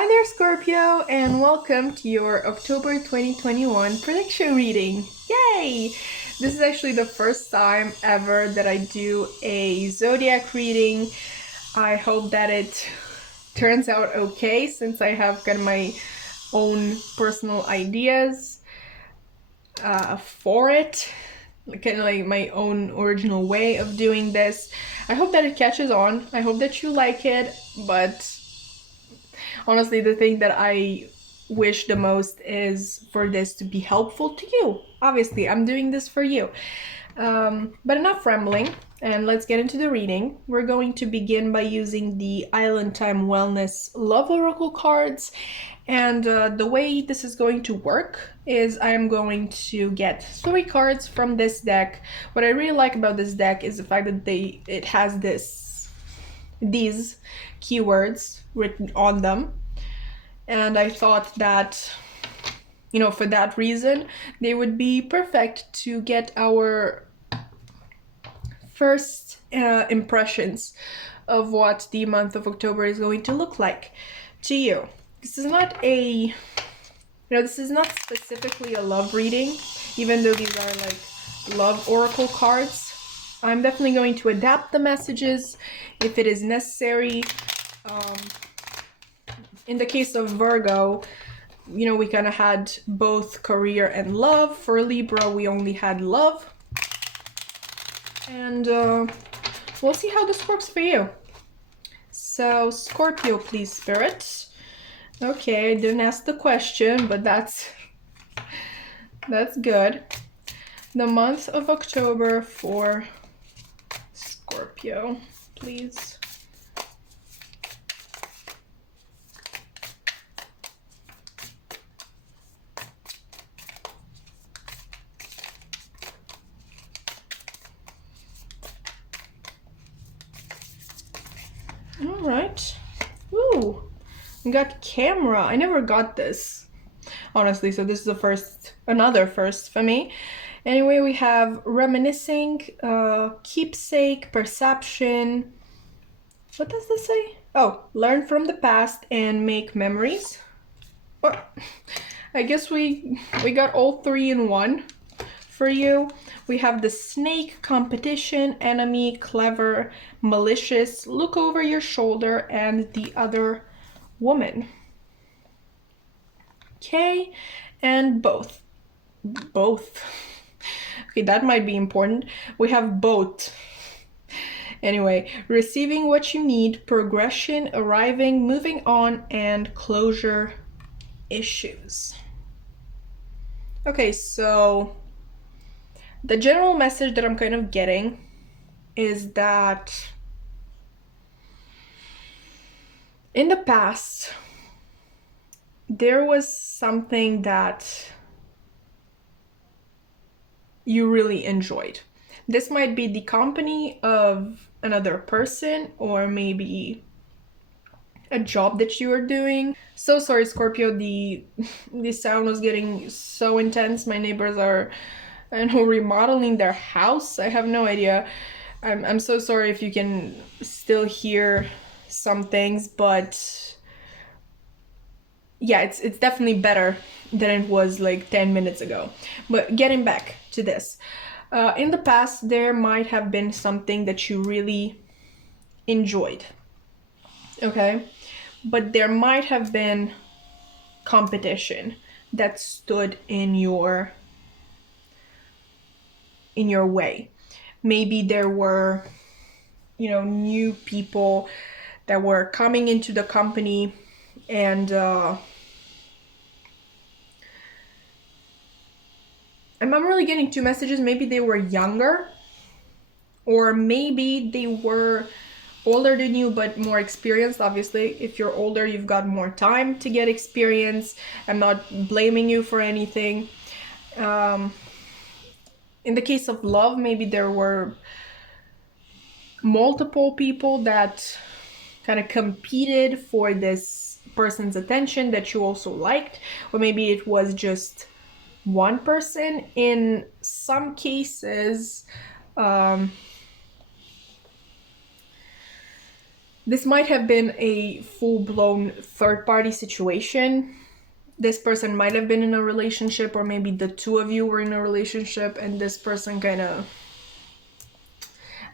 Hi there, Scorpio, and welcome to your October 2021 prediction reading. Yay! This is actually the first time ever that I do a zodiac reading. I hope that it turns out okay since I have got my own personal ideas for it. Kind of like my own original way of doing this. I hope that it catches on. I hope that you like it, but honestly, the thing that I wish the most is for this to be helpful to you. Obviously, I'm doing this for you. But enough rambling, and let's get into the reading. We're going to begin by using the Island Time Wellness Love Oracle cards. And the way this is going to work is I'm going to get 3 cards from this deck. What I really like about this deck is the fact that it has these keywords written on them. And I thought that, for that reason, they would be perfect to get our first impressions of what the month of October is going to look like to you. This is not specifically a love reading, even though these are like love oracle cards. I'm definitely going to adapt the messages if it is necessary. In the case of Virgo, we kind of had both career and love. For Libra, we only had love. And we'll see how this works for you. So, Scorpio, please, Spirit. Okay, I didn't ask the question, but that's good. The month of October for Scorpio, please. All right. Ooh, we got camera. I never got this, honestly, so this is another first for me. Anyway, we have reminiscing, keepsake, perception. What does this say? Oh, learn from the past and make memories. Oh, I guess we got all 3 in one for you. We have the snake, competition, enemy, clever, malicious, look over your shoulder, and the other woman. Okay, and both. Okay, that might be important. We have both. Anyway, receiving what you need, progression, arriving, moving on, and closure issues. Okay, so the general message that I'm kind of getting is that in the past, there was something that you really enjoyed. This might be the company of another person, or maybe a job that you are doing. So sorry, Scorpio, the sound was getting so intense. My neighbors are, remodeling their house. I have no idea. I'm so sorry if you can still hear some things, but yeah, it's definitely better than it was like 10 minutes ago. But getting back to this, in the past, there might have been something that you really enjoyed, okay? But there might have been competition that stood in your way. Maybe there were, new people that were coming into the company, and I'm not really getting 2 messages. Maybe they were younger, or maybe they were older than you but more experienced. Obviously, if you're older, you've got more time to get experience. I'm not blaming you for anything. In the case of love, maybe there were multiple people that kind of competed for this person's attention that you also liked, or maybe it was just one person. In some cases, This might have been a full-blown third-party situation. This person might have been in a relationship, or maybe the two of you were in a relationship and this person kind of,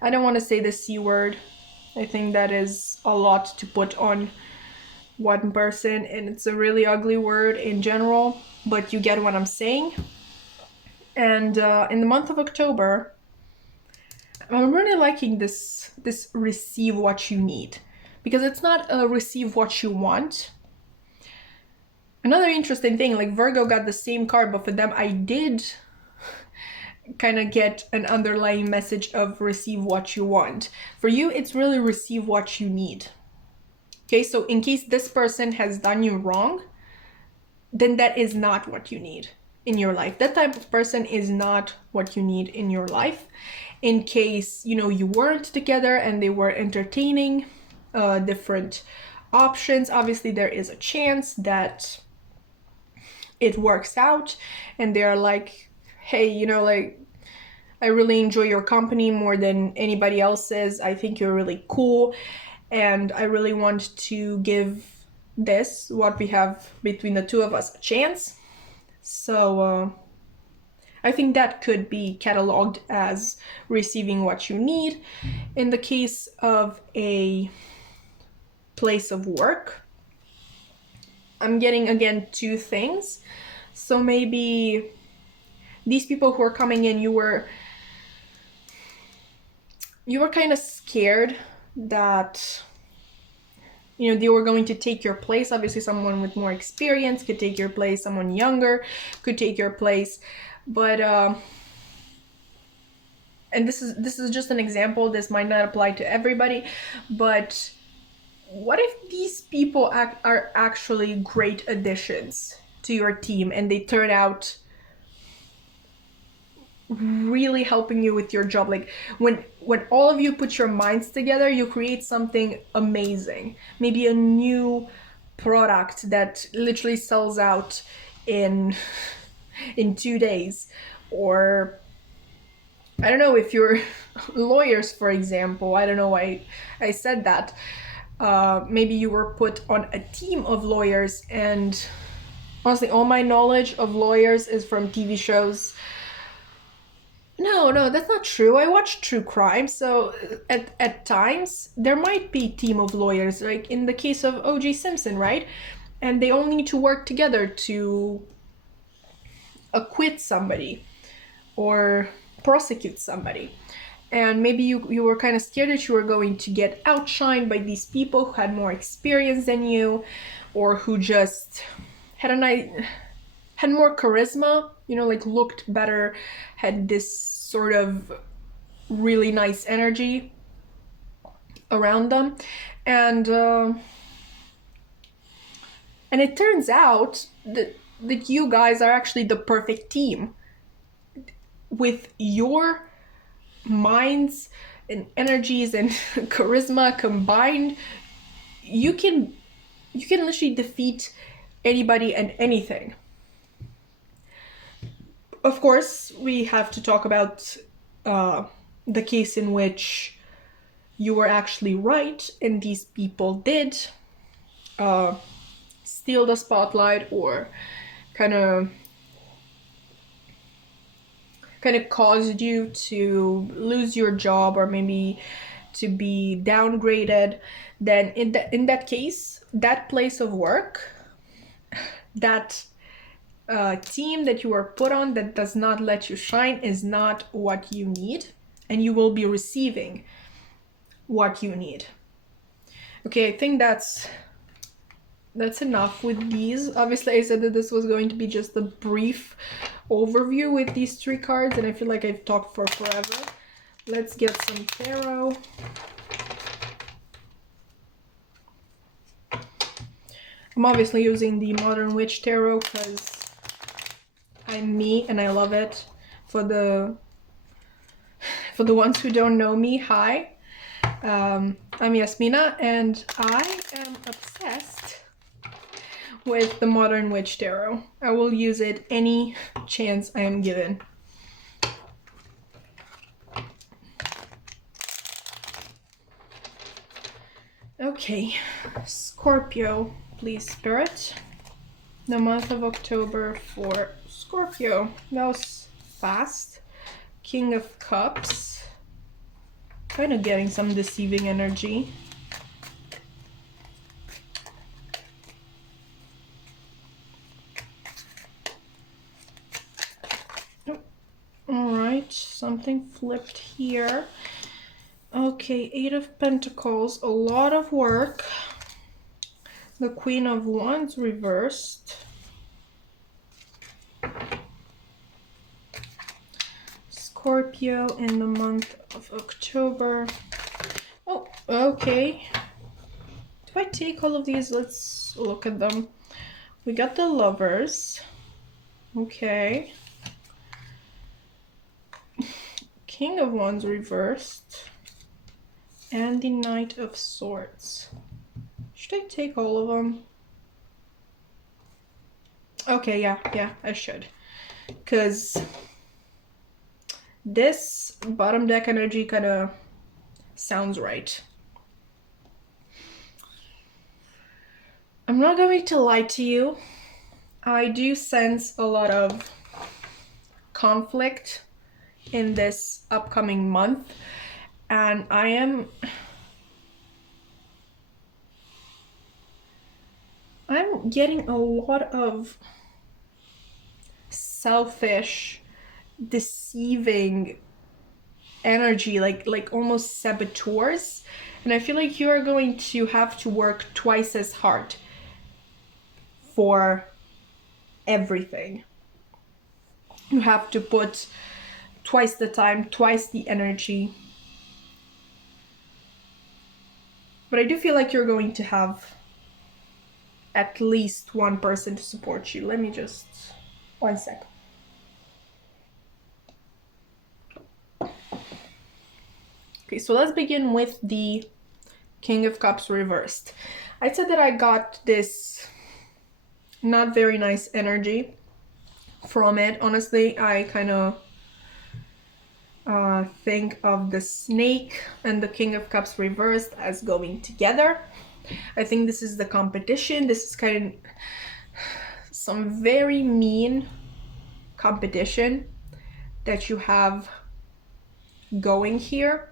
I don't want to say the C word. I think that is a lot to put on one person, and it's a really ugly word in general, but you get what I'm saying. And in the month of October, I'm really liking this receive what you need, because it's not a receive what you want. Another interesting thing, like Virgo got the same card, but for them I did kind of get an underlying message of receive what you want. For you, it's really receive what you need. Okay, so in case this person has done you wrong, then that is not what you need in your life. That type of person is not what you need in your life. In case, you know, you weren't together and they were entertaining different options, obviously there is a chance that it works out and they're like, hey, you know, like, I really enjoy your company more than anybody else's. I think you're really cool, and I really want to give this, what we have between the two of us, a chance. So I think that could be cataloged as receiving what you need. In the case of a place of work, I'm getting again two things. So maybe these people who are coming in, you were kind of scared that, you know, they were going to take your place. Obviously someone with more experience could take your place, someone younger could take your place, but and this is just an example, this might not apply to everybody, but what if these people are actually great additions to your team and they turn out really helping you with your job? Like when all of you put your minds together, you create something amazing, maybe a new product that literally sells out in 2 days. Or I don't know, if you're lawyers, for example, I don't know why I said that, maybe you were put on a team of lawyers, and honestly all my knowledge of lawyers is from TV shows. No, that's not true. I watch true crime, so at times there might be a team of lawyers, like in the case of O.J. Simpson, right? And they all need to work together to acquit somebody or prosecute somebody. And maybe you were kind of scared that you were going to get outshined by these people who had more experience than you, or who just had more charisma, you know, like looked better, had this sort of really nice energy around them. And it turns out that you guys are actually the perfect team. With your minds and energies and charisma combined, you can literally defeat anybody and anything. Of course, we have to talk about the case in which you were actually right and these people did steal the spotlight, or kind of caused you to lose your job, or maybe to be downgraded. Then in that case, that place of work, that team that you are put on that does not let you shine, is not what you need, and you will be receiving what you need. Okay, I think that's enough with these. Obviously I said that this was going to be just a brief overview with these 3 cards, and I feel like I've talked for forever. Let's get some tarot. I'm obviously using the Modern Witch Tarot because I'm me and I love it. For the ones who don't know me, hi. I'm Yasmina and I am obsessed with the Modern Witch Tarot. I will use it any chance I am given. Okay, Scorpio, please, Spirit. The month of October for Scorpio. That was fast. King of Cups. Kind of getting some deceiving energy. Alright, something flipped here. Okay, Eight of Pentacles, a lot of work. The Queen of Wands reversed. Scorpio in the month of October. Oh, okay. Do I take all of these? Let's look at them. We got the Lovers. Okay. King of Wands reversed. And the Knight of Swords. Should I take all of them? Okay, yeah, I should. Because this bottom deck energy kind of sounds right. I'm not going to lie to you. I do sense a lot of conflict in this upcoming month, and I'm getting a lot of selfish, deceiving energy, like almost saboteurs, and I feel like you are going to have to work twice as hard for everything. You have to put twice the time, twice the energy. But I do feel like you're going to have at least one person to support you. Let me just... 1 sec. Okay, so let's begin with the King of Cups reversed. I said that I got this not very nice energy from it. Honestly, I kind of think of the Snake and the King of Cups reversed as going together. I think this is the competition. This is kind of some very mean competition that you have going here.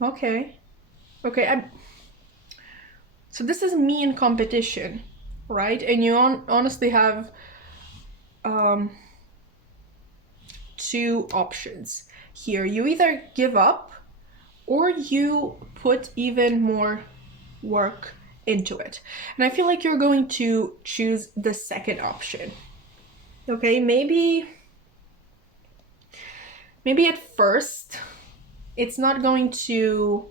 Okay, so this is mean competition, right? And you honestly have two options here. You either give up or you put even more work into it. And I feel like you're going to choose the second option. Okay, maybe at first it's not going to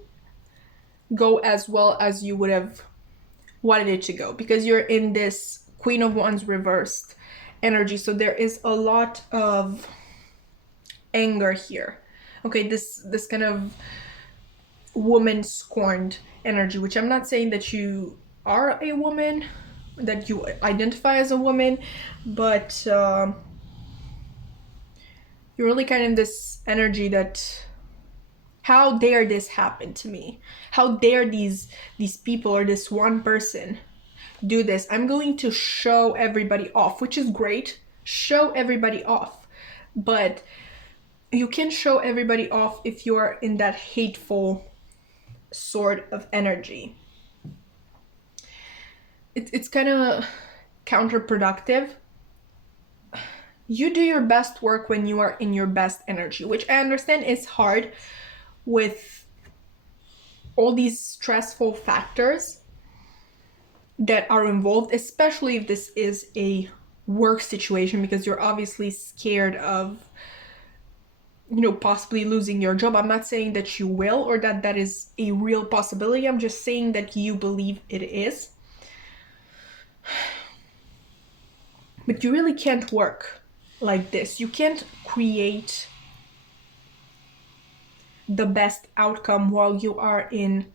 go as well as you would have wanted it to go, because you're in this Queen of Wands reversed energy, so there is a lot of anger here. Okay, this kind of woman scorned energy, which I'm not saying that you are a woman, that you identify as a woman, but you're really kind of this energy that, how dare this happen to me? How dare these people or this one person do this? I'm going to show everybody off, which is great. Show everybody off. But you can show everybody off if you are in that hateful sort of energy. It's kind of counterproductive. You do your best work when you are in your best energy, which I understand is hard with all these stressful factors that are involved, especially if this is a work situation, because you're obviously scared of, you know, possibly losing your job. I'm not saying that you will or that is a real possibility. I'm just saying that you believe it is. But you really can't work like this. You can't create the best outcome while you are in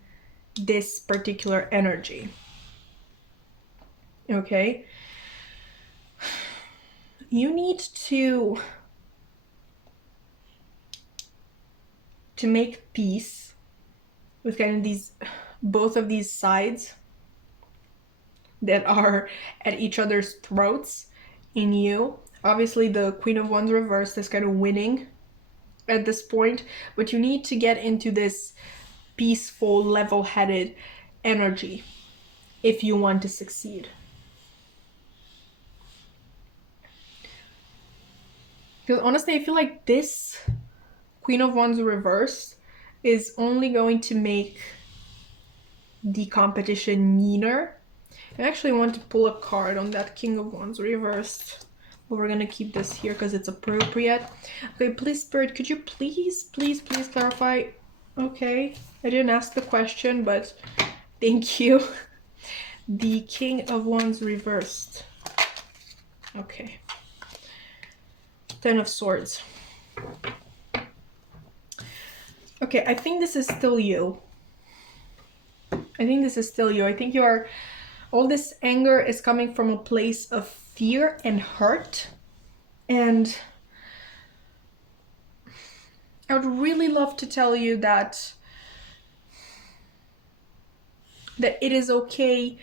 this particular energy. Okay? you need to make peace with kind of these, both of these sides that are at each other's throats in you. Obviously the Queen of Wands reversed is kind of winning at this point, but you need to get into this peaceful, level-headed energy if you want to succeed. Because honestly, I feel like this Queen of Wands reversed is only going to make the competition meaner. I actually want to pull a card on that King of Wands reversed, but we're gonna keep this here because it's appropriate. Okay, please, Spirit, could you please clarify? Okay, I didn't ask the question, but thank you. The King of Wands reversed. Okay. Ten of Swords. Okay, I think this is still you. I think you are... all this anger is coming from a place of fear and hurt. And I would really love to tell you that it is okay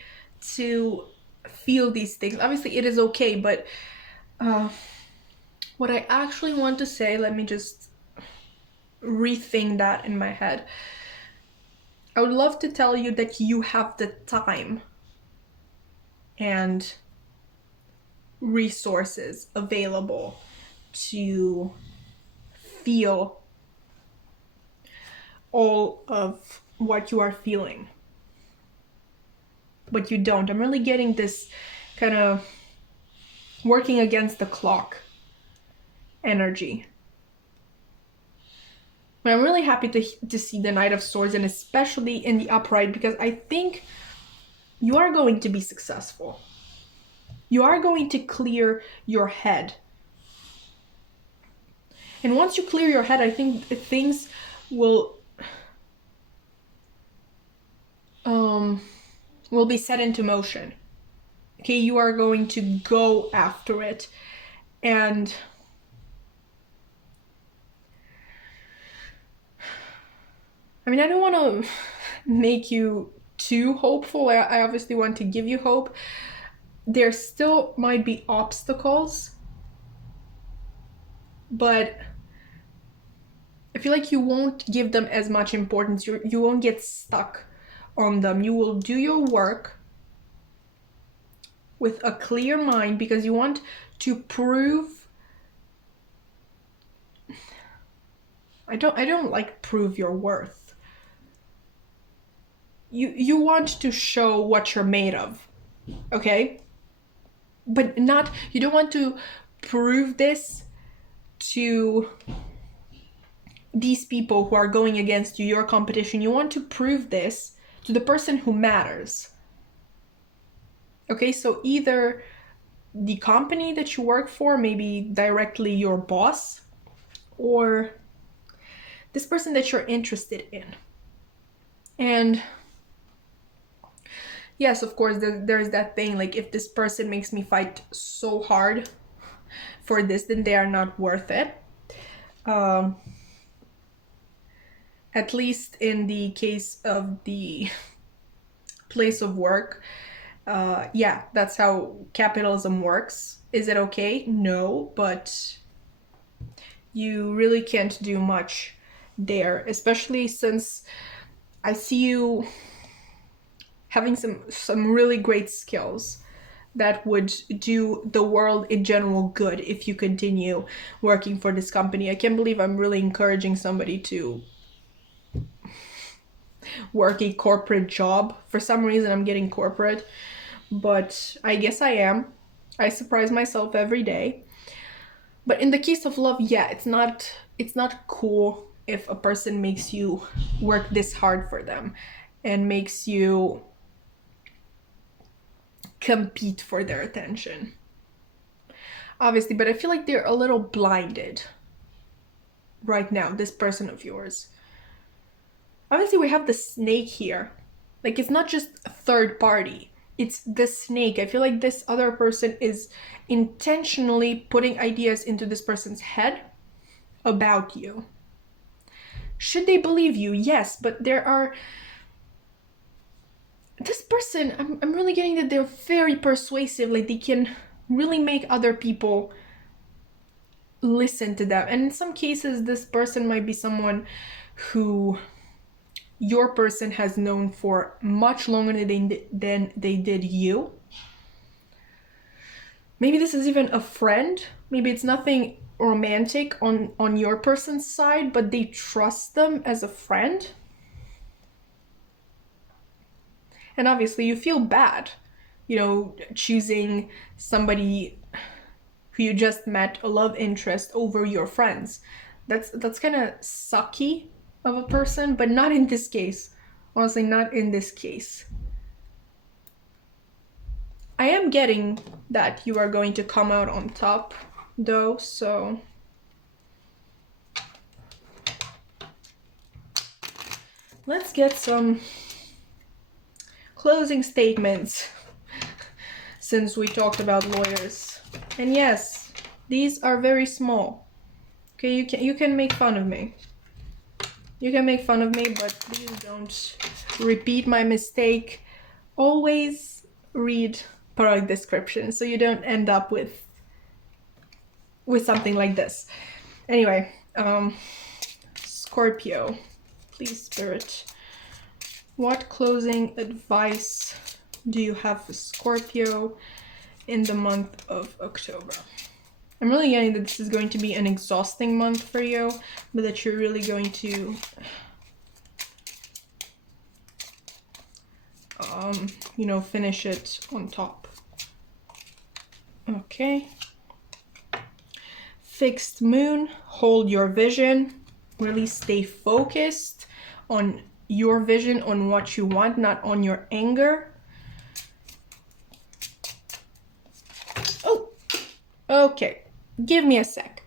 to feel these things. Obviously, it is okay, but what I actually want to say, let me just rethink that in my head. I would love to tell you that you have the time and resources available to feel all of what you are feeling. But you don't. I'm really getting this kind of working against the clock energy. But I'm really happy to see the Knight of Swords, and especially in the upright, because I think you are going to be successful. You are going to clear your head. And once you clear your head, I think things will be set into motion. Okay, you are going to go after it. And I mean, I don't want to make you too hopeful. I obviously want to give you hope. There still might be obstacles, but I feel like you won't give them as much importance. You won't get stuck on them. You will do your work with a clear mind because you want to prove... I don't like prove your worth. You want to show what you're made of, okay? But not... you don't want to prove this to these people who are going against you, your competition. You want to prove this to the person who matters. Okay, so either the company that you work for, maybe directly your boss, or this person that you're interested in. And yes, of course, there's that thing, like, if this person makes me fight so hard for this, then they are not worth it. At least in the case of the place of work. Yeah, that's how capitalism works. Is it okay? No, but you really can't do much there, especially since I see you having some really great skills that would do the world in general good if you continue working for this company. I can't believe I'm really encouraging somebody to work a corporate job. For some reason I'm getting corporate, but I guess I am. I surprise myself every day. But in the case of love, yeah, it's not cool if a person makes you work this hard for them and makes you compete for their attention. Obviously, but I feel like they're a little blinded right now, this person of yours. Obviously, we have the snake here. Like, it's not just a third party. it's the snake. I feel like this other person is intentionally putting ideas into this person's head about you. Should they believe you? Yes, but there are... This person, I'm really getting that they're very persuasive. Like, they can really make other people listen to them. And in some cases, this person might be someone who your person has known for much longer than they did you. Maybe this is even a friend. Maybe it's nothing romantic on your person's side, but they trust them as a friend. And obviously you feel bad, you know, choosing somebody who you just met, a love interest, over your friends. That's kind of sucky of a person, but not in this case. Honestly, not in this case. I am getting that you are going to come out on top, though, so... Let's get some closing statements, since we talked about lawyers. And yes, these are very small. Okay, you can make fun of me. You can make fun of me, but please don't repeat my mistake. Always read product description so you don't end up with something like this. Anyway, Scorpio, please, Spirit. What closing advice do you have for Scorpio in the month of October? I'm really getting that this is going to be an exhausting month for you, but that you're really going to you know, finish it on top. Okay. Fixed moon, hold your vision, really stay focused on your vision, on what you want, not on your anger. Oh, okay, give me a sec.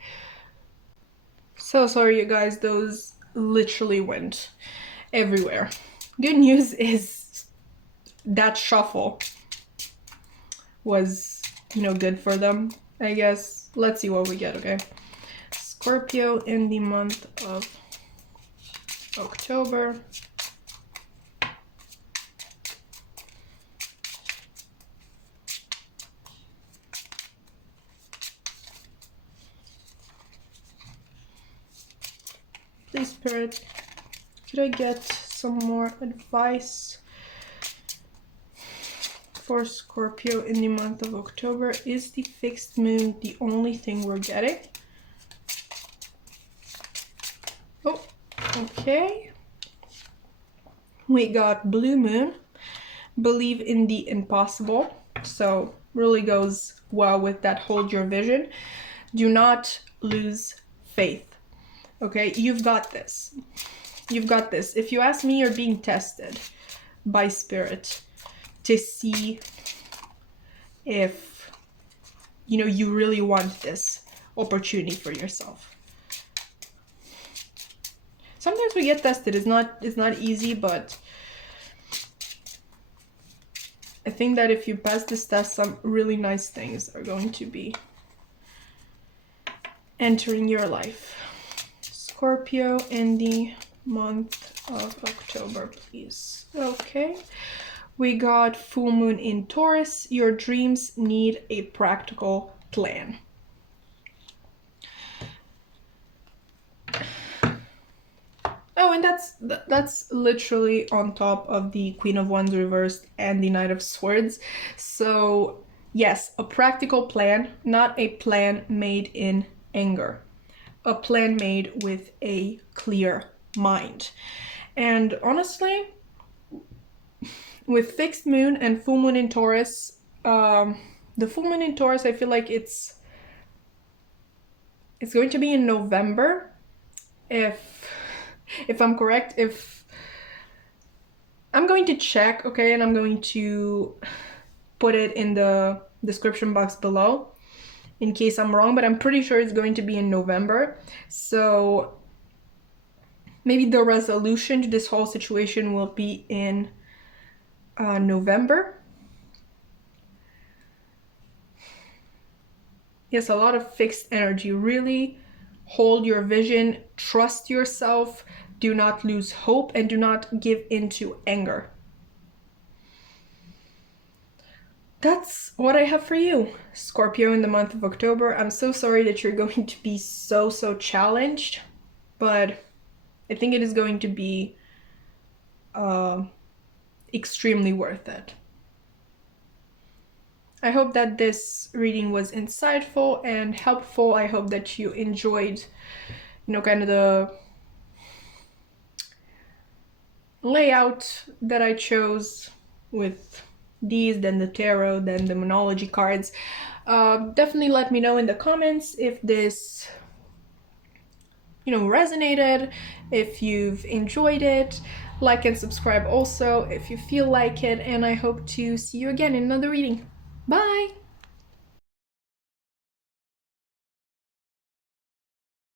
So sorry, you guys, those literally went everywhere. Good news is that shuffle was, you know, good for them, I guess. Let's see what we get, okay? Scorpio in the month of October. Please, Spirit, could I get some more advice for Scorpio in the month of October? Is the fixed moon the only thing we're getting? Oh, okay. We got blue moon, believe in the impossible. So really goes well with that hold your vision. Do not lose faith. Okay, you've got this. You've got this. If you ask me, you're being tested by Spirit to see if, you know, you really want this opportunity for yourself. Sometimes we get tested. It's not easy, but I think that if you pass this test, some really nice things are going to be entering your life. Scorpio in the month of October, please. Okay. We got full moon in Taurus. Your dreams need a practical plan. Oh, and that's literally on top of the Queen of Wands reversed and the Knight of Swords. So yes, a practical plan, not a plan made in anger. A plan made with a clear mind. And honestly, with fixed moon and full moon in Taurus, the full moon in Taurus, I feel like it's going to be in November, if I'm correct. If I'm going to check, okay, and I'm going to put it in the description box below in case I'm wrong, but I'm pretty sure it's going to be in November. So maybe the resolution to this whole situation will be in November. Yes, a lot of fixed energy. Really hold your vision, trust yourself, do not lose hope, and do not give in to anger. That's what I have for you, Scorpio, in the month of October. I'm so sorry that you're going to be so challenged, but I think it is going to be extremely worth it. I hope that this reading was insightful and helpful. I hope that you enjoyed, kind of the layout that I chose with these, then the tarot, then the Moonology cards. Definitely let me know in the comments if this resonated, if you've enjoyed it. Like and subscribe also if you feel like it, and I hope to see you again in another reading. Bye!